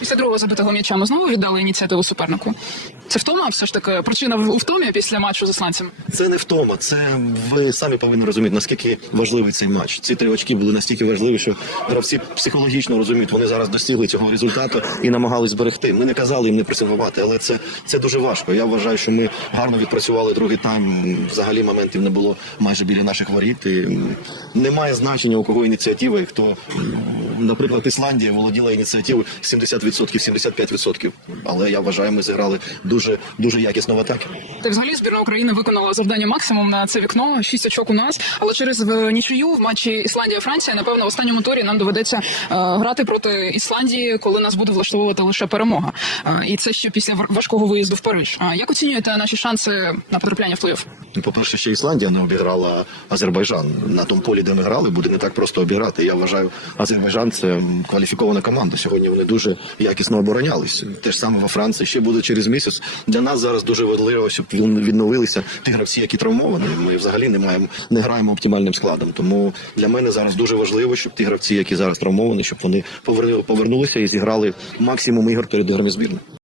Після другого забитого м'яча ми знову віддали ініціативу супернику. Це втома, все ж таки причина у втомі після матчу з ісландцями. Це не втома, це ви самі повинні розуміти, наскільки важливий цей матч. Ці три очки були настільки важливі, що гравці психологічно розуміють, вони зараз достигли цього результату і намагались зберегти. Ми не казали їм не пресингувати, але це, це дуже важко. Я вважаю, що ми гарно відпрацювали другий тайм. Взагалі моментів не було майже біля наших воріт. І немає значення у кого ініціатива, і хто, наприклад, Ісландія володіла ініціативою 70%, 75%. Але я вважаю, ми зіграли дуже дуже якісно в атакі. Та й взагалі збірна України виконала завдання максимум на це вікно. Шість очок у нас. Але через в нічию в матчі Ісландія-Франція, напевно, в останньому турі нам доведеться е, грати проти Ісландії, коли нас буде влаштовувати лише перемога. Е, і це ще після важкого виїзду в Париж. Як оцінюєте наші шанси на потрапляння в плей-офф? Ну, По-перше, ще Ісландія не обіграла Азербайджан. На тому полі, де ми грали, буде не так просто обіграти. Я вважаю, Азербайджан це кваліфікована команда. Сьогодні вони дуже якісно оборонялись. Те ж саме во Франції ще буде через місяць. Для нас зараз дуже важливо, щоб відновилися ті гравці, які травмовані. Ми взагалі не маємо не граємо оптимальним складом. Тому для мене зараз дуже важливо, щоб ті гравці, які зараз травмовані, щоб вони повернули повернулися і зіграли максимум ігор перед іграми збірної.